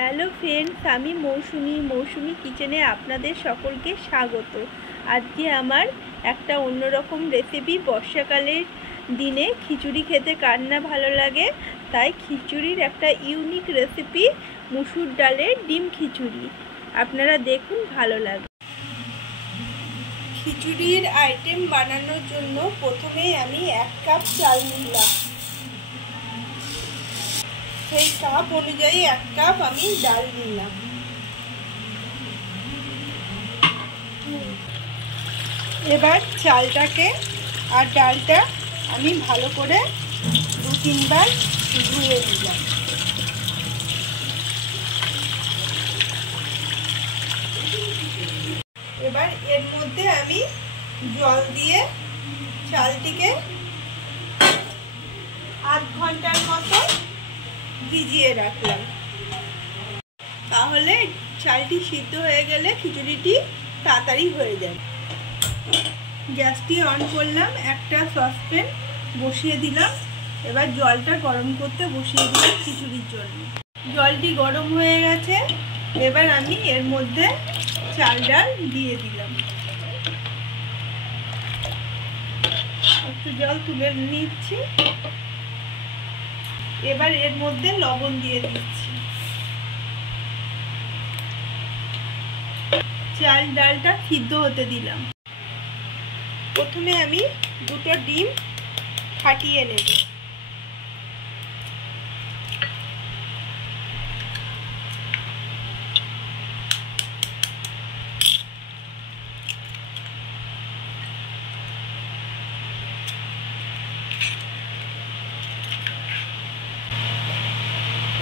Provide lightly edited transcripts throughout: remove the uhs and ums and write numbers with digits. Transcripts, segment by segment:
Hello friends, আমি মৌসুমি কিচেনে আপনাদের সকলকে স্বাগত। আজকে আমার একটা অন্যরকম রেসিপি। বর্ষাকালের দিনে খিচুড়ি খেতে কার না ভালো লাগে, তাই খিচুড়ির একটা ইউনিক রেসিপি, মুসুর ডালের ডিম খিচুড়ি। আপনারা দেখুন, ভালো লাগবে। খিচুড়ির আইটেম বানানোর জন্য প্রথমেই আমি 1 কাপ চাল নিলাম। সেই কাপ অনুযায়ী 1 কাপ আমি ডাল দিলাম। এবার চালটাকে আর ডালটা আমি ভালো করে 2-3 বার ধুয়ে দিলাম। এবার এর মধ্যে আমি জল দিয়ে চালটিকে আধ ঘন্টার মতো ভিজিয়ে রাখলাম। তাহলে চালটি সিদ্ধ হয়ে গেলে খিচুড়িটি তাড়াতাড়ি হয়ে যায়। গ্যাসটি অন করলাম, একটা সসপ্যান বসিয়ে দিলাম। এবার জলটা গরম করতে বসিয়ে দিলাম খিচুড়ির জন্য। জলটি গরম হয়ে গেছে। এবার আমি এর মধ্যে চাল ডাল দিয়ে দিলাম। একটু জল তুলে নিচ্ছি। এবার এর মধ্যে লবণ দিয়ে দিচ্ছি। চাল ডালটা সিদ্ধ হতে দিলাম। প্রথমে আমি 2টো ডিম ফাটিয়ে নেব।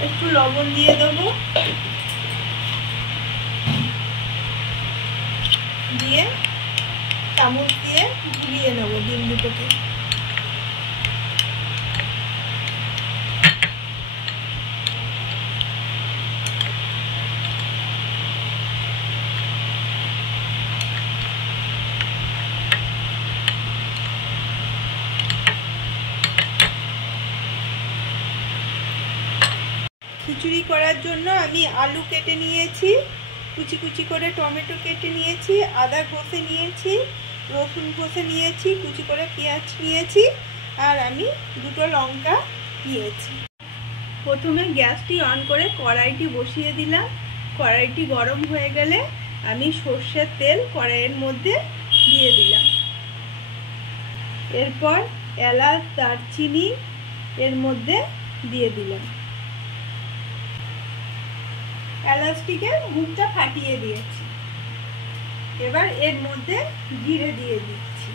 একটু লবণ দিয়ে দেবো, দিয়ে চামচ দিয়ে ঘুরিয়ে নেব ডিম দুটোকে। খিচুড়ি করার জন্য আমি আলু কেটে নিয়েছি, কুচি কুচি করে টমেটো কেটে নিয়েছি, আদা ঘষে নিয়েছি, রসুন ঘষে নিয়েছি, কুচি করে পেঁয়াজ নিয়েছি, আর আমি 2টো লঙ্কা নিয়েছি। প্রথমে গ্যাসটি অন করে কড়াইটি বসিয়ে দিলাম। কড়াইটি গরম হয়ে গেলে আমি সর্ষের তেল কড়াইয়ের মধ্যে দিয়ে দিলাম। এরপর এলাচ, দারচিনি এর মধ্যে দিয়ে দিলাম। এলাচটিকে মুখটা ফাটিয়ে দিয়েছি। এবার এর মধ্যে জিরে দিয়ে দিচ্ছি।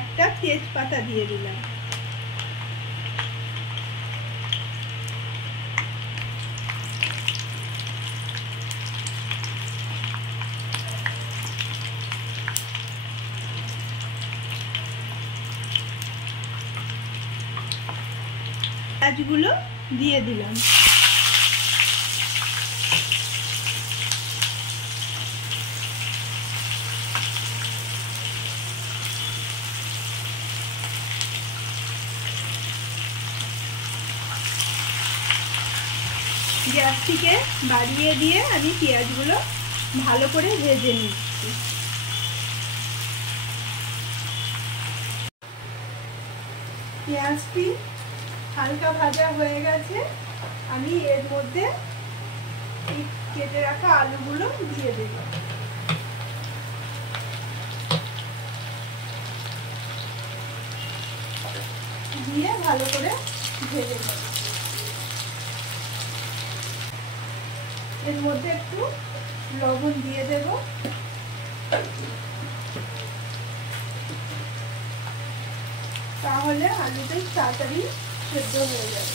একটা তেজপাতা দিয়ে দিলাম। পেঁয়াজগুলো দিয়ে দিলাম। গ্যাসটিকে বাড়িয়ে দিয়ে আমি পেঁয়াজগুলো ভালো করে ভেজে নিচ্ছি। পেঁয়াজটি হালকা ভাজা হয়ে গেছে। আমি এর মধ্যে কেটে রাখা আলুগুলো দিয়ে দেব। দিয়ে ভালো করে ভেজে নেব। এর মধ্যে একটু লবণ দিয়ে দেব। তাহলে আলুটা তাড়াতাড়ি সেদ্ধ হয়ে যাবে।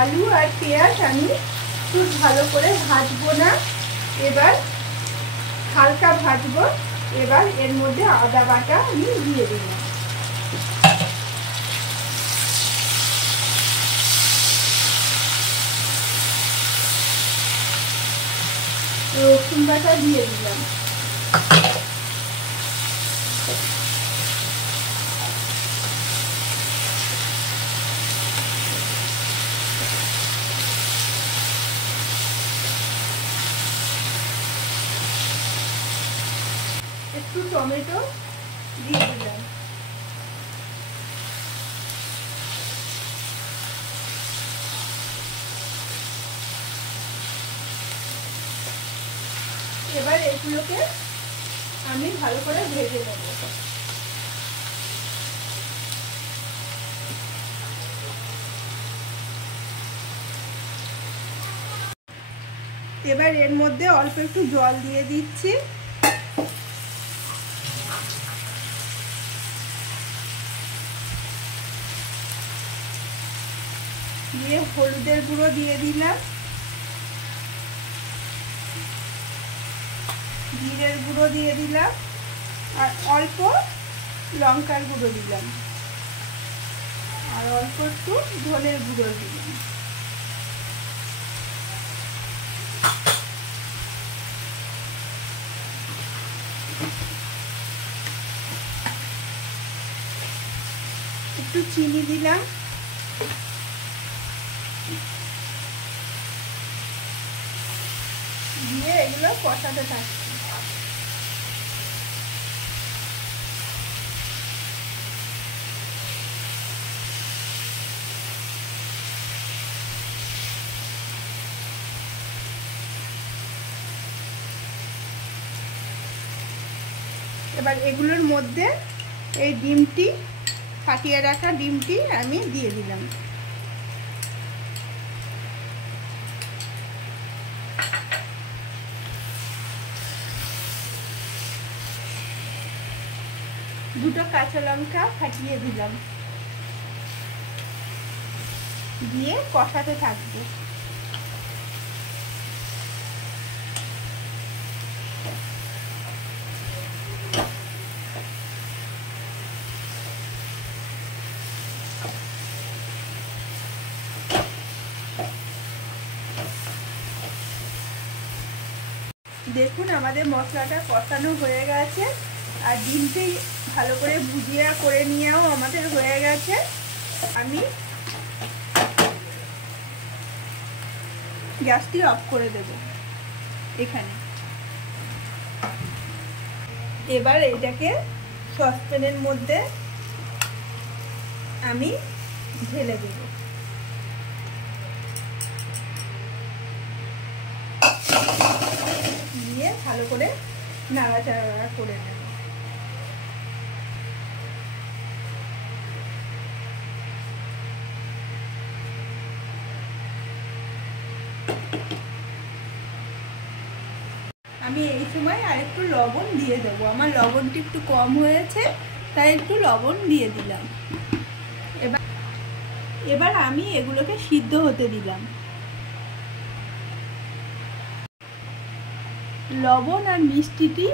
আলু আর পেঁয়াজ আমি খুব ভালো করে ভাজবো না। এবার হালকা ভাজবো। এবার এর মধ্যে আদা বাটা আমি দিয়ে দিলাম। রসুন বাটা দিয়ে দিলাম। একটু টমেটো দিয়ে দিলাম। এবার এগুলোকে আমি ভালো করে ভেজে নেব। এবার এর মধ্যে অল্প একটু জল দিয়ে দিচ্ছি। দিয়ে হলুদের গুঁড়ো দিয়ে দিলাম, জিরের গুঁড়ো দিয়ে দিলাম, আর অল্প লঙ্কার গুঁড়ো দিলাম, আর অল্প একটু ধনের গুঁড়ো দিলাম। একটু চিনি দিলাম। দিয়ে এগুলো কষাতে থাকছি। এবার এগুলোর মধ্যে এই ডিমটি, ফাটিয়ে রাখা ডিমটি আমি দিয়ে দিলাম। দুটো কাঁচা লঙ্কা ফাটিয়ে দিলাম। দিয়ে কষাতে থাকবো। দেখুন আমাদের মশলাটা কষানো হয়ে গেছে, আর ডিমটি ভালো করে ভুজিয়া করে নিয়েও আমাদের হয়ে গেছে। আমি গ্যাসটি অফ করে দেব এখানে। এবার এটাকে সসপ্যানের মধ্যে আমি ঢেলে দেব। দিয়ে ভালো করে নাড়াচাড়া করে নেব। আমি এই সময় আরেকটু লবণ দিয়ে দেবো। আমার লবণটি একটু কম হয়েছে, তাই একটু লবণ দিয়ে দিলাম। এবার আমি এগুলোকে সিদ্ধ হতে দিলাম। লবণ আর মিষ্টিটি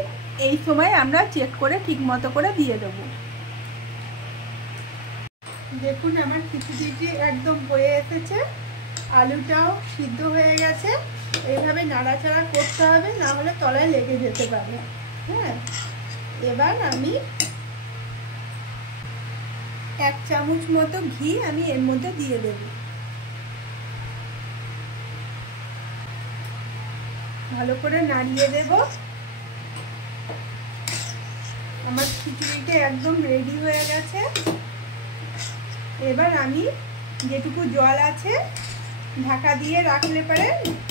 এই সময় আমরা চেক করে ঠিক মতো করে দিয়ে দেব। দেখুন আমার খিচুড়িটি একদম হয়ে এসেছে, আলুটাও সিদ্ধ হয়ে গেছে। এইভাবে নাড়াচাড়া করতে হবে, না হলে তলায় লেগে যেতে পারে। হ্যাঁ, এবার আমি 1 চামচ মতো ঘি আমি এর মধ্যে দিয়ে দেব। ভালো করে নাড়িয়ে দেব। আমার খিচুড়িটা একদম রেডি হয়ে গেছে। এবার আমি যেটুকু জল আছে ঢাকা দিয়ে রাখলে পারে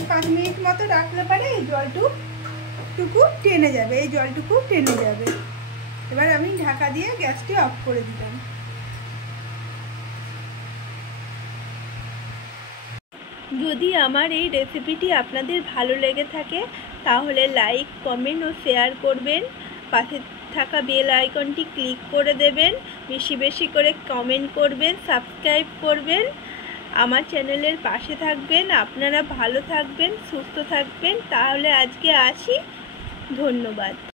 5 মিনিট মতো রাখলে পারে এই জলটুকু টেনে যাবে, এই জলটুকু টেনে যাবে। এবার আমি ঢাকা দিয়ে গ্যাসটি অফ করে দিলাম। যদি আমার এই রেসিপিটি আপনাদের ভালো লেগে থাকে তাহলে লাইক, কমেন্ট ও শেয়ার করবেন। পাশে থাকা বেল আইকনটি ক্লিক করে দেবেন। বেশি বেশি করে কমেন্ট করবেন, সাবস্ক্রাইব করবেন, আমার চ্যানেলের পাশে থাকবেন। আপনারা ভালো থাকবেন, সুস্থ থাকবেন। তাহলে আজকে আসি, ধন্যবাদ।